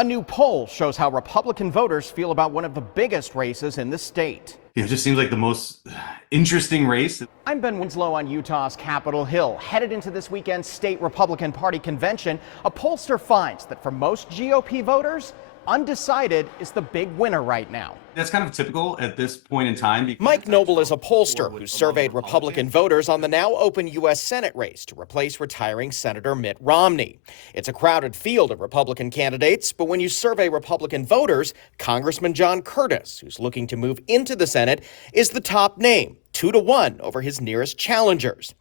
A new poll shows how Republican voters feel about one of the biggest races in the state. It just seems like the most interesting race. I'm Ben Winslow on Utah's Capitol Hill. Headed into this weekend's state Republican Party convention, a pollster finds that for most GOP voters, undecided is the big winner right now. That's kind of typical at this point in time. Mike Noble is a pollster who surveyed Republican voters on the now open U.S. Senate race to replace retiring Senator Mitt Romney. It's a crowded field of Republican candidates, but when you survey Republican voters, Congressman John Curtis, who's looking to move into the Senate, is the top name, 2-1 over his nearest challengers.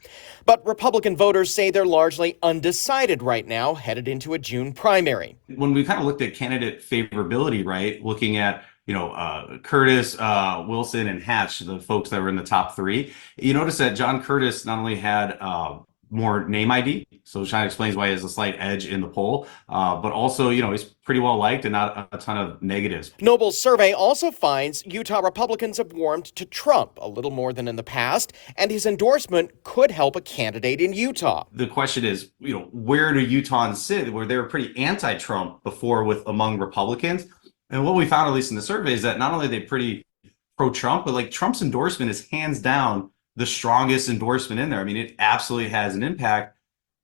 But Republican voters say they're largely undecided right now, headed into a June primary. When we kind of looked at candidate favorability, right, looking at Curtis, Wilson, and Hatch, the folks that were in the top three, you notice that John Curtis not only had more name ID, so it kind of explains why he has a slight edge in the poll, but also, he's pretty well liked and not a ton of negatives. Noble's survey also finds Utah Republicans have warmed to Trump a little more than in the past, and his endorsement could help a candidate in Utah. The question is, where do Utahns sit? Where they were pretty anti-Trump before among Republicans. And what we found, at least in the survey, is that not only are they pretty pro-Trump, but like Trump's endorsement is hands down the strongest endorsement in there. I mean, it absolutely has an impact.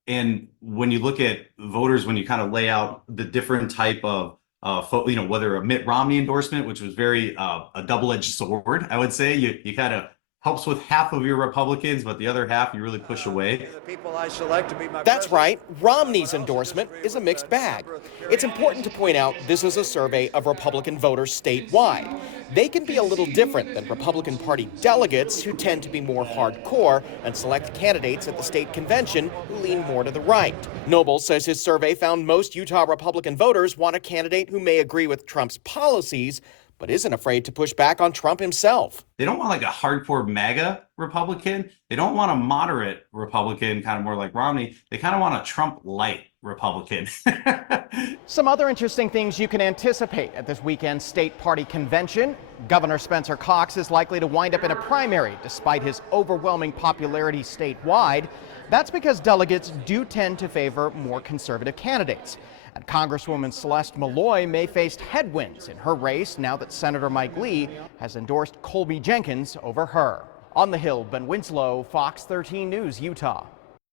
And when you look at voters, when you kind of lay out the different type of, whether a Mitt Romney endorsement, which was very a double-edged sword, I would say, you kind of helps with half of your Republicans, but the other half you really push away. The people I select to be my That's right. Romney's endorsement is a mixed bag. It's important to point out this is a survey of Republican voters statewide. They can be a little different than Republican Party delegates who tend to be more hardcore and select candidates at the state convention who lean more to the right. Noble says his survey found most Utah Republican voters want a candidate who may agree with Trump's policies, but isn't afraid to push back on Trump himself. They don't want like a hardcore MAGA Republican. They don't want a moderate Republican, kind of more like Romney. They kind of want a Trump light Republican. Some other interesting things you can anticipate at this weekend's state party convention. Governor Spencer Cox is likely to wind up in a primary despite his overwhelming popularity statewide. That's because delegates do tend to favor more conservative candidates. And Congresswoman Celeste Malloy may face headwinds in her race now that Senator Mike Lee has endorsed Colby Jenkins over her. On the Hill, Ben Winslow, Fox 13 News, Utah.